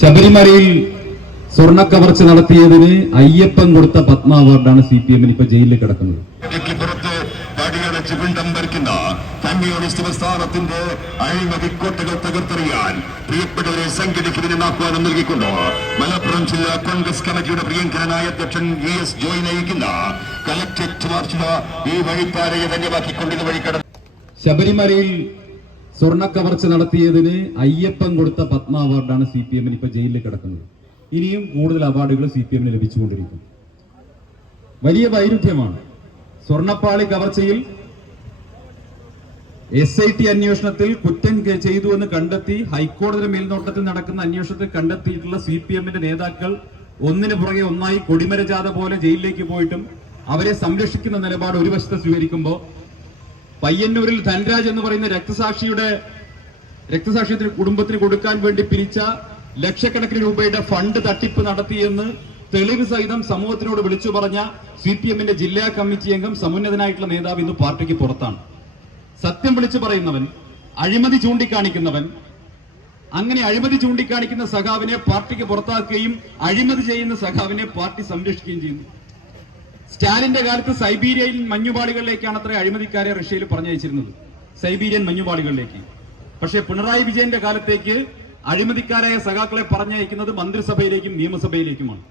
ശബരിമലയിൽ സ്വർണ്ണക്കവർച്ച നടത്തിയതിന് അയ്യപ്പൻ കൊടുത്ത പത്മ അവാർഡാണ് CPM ഇപ്പൊ ജയിലിൽ കിടക്കുന്നത്. കമ്മ്യൂണിസ്റ്റ് പ്രസ്ഥാനത്തിന്റെ അഴിമതിക്കോട്ടകൾ തകർത്തെറിയാൻ പ്രിയപ്പെട്ടവരെ സംഘടിക്കുന്നതിന് ആഹ്വാനം നൽകിക്കൊണ്ട് മലപ്പുറം ജില്ലാ കോൺഗ്രസ് കമ്മിറ്റിയുടെ പ്രിയങ്കരനായ അധ്യക്ഷൻ VS ജോയ് നയിക്കുന്ന കലക്ടറേറ്റ് മാർച്ചിന് ഈ വഴിത്താരയെ ധന്യവാക്കിക്കൊണ്ടിരുന്ന വഴിക്കട ശബരിമലയിൽ സ്വർണ്ണക്കവർച്ച നടത്തിയതിന് അയ്യപ്പൻ കൊടുത്ത പത്മ അവാർഡാണ് CPM ഇപ്പൊ ജയിലിൽ കിടക്കുന്നത്. ഇനിയും കൂടുതൽ അവാർഡുകൾ CPM ലഭിച്ചുകൊണ്ടിരിക്കും. വലിയ വൈരുദ്ധ്യമാണ്. സ്വർണ്ണപ്പാളി കവർച്ചയിൽ SIT അന്വേഷണത്തിൽ കുറ്റം ചെയ്തു എന്ന് കണ്ടെത്തി ഹൈക്കോടതിയുടെ മേൽനോട്ടത്തിൽ നടക്കുന്ന അന്വേഷണത്തിൽ കണ്ടെത്തിയിട്ടുള്ള CPM നേതാക്കൾ ഒന്നിനു പുറകെ ഒന്നായി കൊടിമര ജാഥ പോലെ ജയിലിലേക്ക് പോയിട്ടും അവരെ സംരക്ഷിക്കുന്ന നിലപാട് ഒരു വശത്ത് സ്വീകരിക്കുമ്പോൾ പയ്യന്നൂരിൽ ധൻരാജ് എന്ന് പറയുന്ന രക്തസാക്ഷിയുടെ കുടുംബത്തിന് കൊടുക്കാൻ വേണ്ടി പിരിച്ച ലക്ഷക്കണക്കിന് രൂപയുടെ ഫണ്ട് തട്ടിപ്പ് നടത്തിയെന്ന് തെളിവ് സഹിതം സമൂഹത്തിനോട് വിളിച്ചു പറഞ്ഞ CPM ജില്ലാ കമ്മിറ്റി അംഗം സമുന്നതനായിട്ടുള്ള നേതാവ് ഇന്ന് പാർട്ടിക്ക് പുറത്താണ്. സത്യം വിളിച്ചു പറയുന്നവൻ, അഴിമതി ചൂണ്ടിക്കാണിക്കുന്നവൻ, അങ്ങനെ അഴിമതി ചൂണ്ടിക്കാണിക്കുന്ന സഖാവിനെ പാർട്ടിക്ക് പുറത്താക്കുകയും അഴിമതി ചെയ്യുന്ന സഖാവിനെ പാർട്ടി സംരക്ഷിക്കുകയും ചെയ്യുന്നു. സ്റ്റാലിന്റെ കാലത്ത് സൈബീരിയൻ മഞ്ഞുപാളികളിലേക്കാണ് അത്ര അഴിമതിക്കാരെ റഷ്യയിൽ പറഞ്ഞയച്ചിരുന്നത്, സൈബീരിയൻ മഞ്ഞുപാളികളിലേക്ക്. പക്ഷേ പിണറായി വിജയന്റെ കാലത്തേക്ക് അഴിമതിക്കാരായ സഖാക്കളെ പറഞ്ഞയക്കുന്നത് മന്ത്രിസഭയിലേക്കും നിയമസഭയിലേക്കുമാണ്.